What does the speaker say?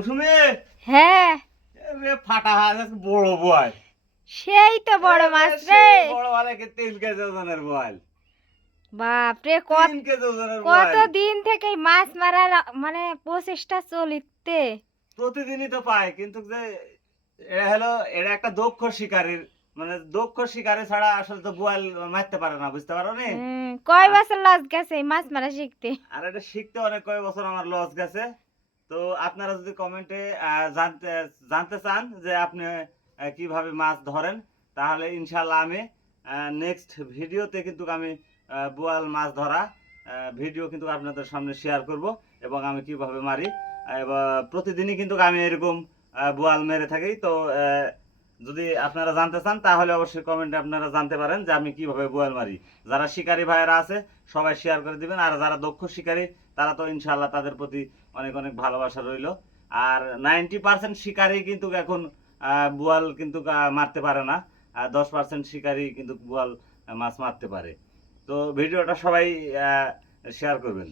মৌসুমী হ্যাঁ রে ফাটা হাত বড় বল সেই তো বড় মাছ রে। বড় বলে কি 3 কেজি ওজনের বল। বাপ রে, কত 3 কেজি ওজনের বল। কত দিন থেকে মাছ মারার মানে প্রচেষ্টা চলিতে। প্রতিদিনই তো পায়, কিন্তু যে এটা হলো, এটা একটা দক্ষ শিকারীর, মানে দক্ষ শিকারী ছাড়া আসলে তো বোয়াল মারতে পারে না, বুঝতে পারো নি? কয় বছর লস গেছে এই মাছ মারা শিখতে? আর এটা শিখতে অনেক কয়েক বছর আমার লস গেছে। তো আপনারা যদি কমেন্টে জানতে জানতে চান যে আপনি কিভাবে মাছ ধরেন, তাহলে ইনশাল্লাহ আমি নেক্সট ভিডিওতে কিন্তু আমি বোয়াল মাছ ধরা ভিডিও কিন্তু আপনাদের সামনে শেয়ার করব, এবং আমি কিভাবে মারি। এবার প্রতিদিনই কিন্তু আমি এরকম বোয়াল মেরে থাকি। তো যদি আপনারা জানতে চান তাহলে অবশ্যই কমেন্টে আপনারা জানতে পারেন যে আমি কিভাবে বোয়াল মারি। যারা শিকারী ভাইয়েরা আছে সবাই শেয়ার করে দিবেন, আর যারা দক্ষ শিকারী তারা তো ইনশাল্লাহ তাদের প্রতি অনেক অনেক ভালোবাসা রইল। আর 90% শিকারী কিন্তু এখন বোয়াল কিন্তু মারতে পারে না, 10% শিকারী কিন্তু বোয়াল মাছ মারতে পারে। তো ভিডিওটা সবাই শেয়ার করবেন।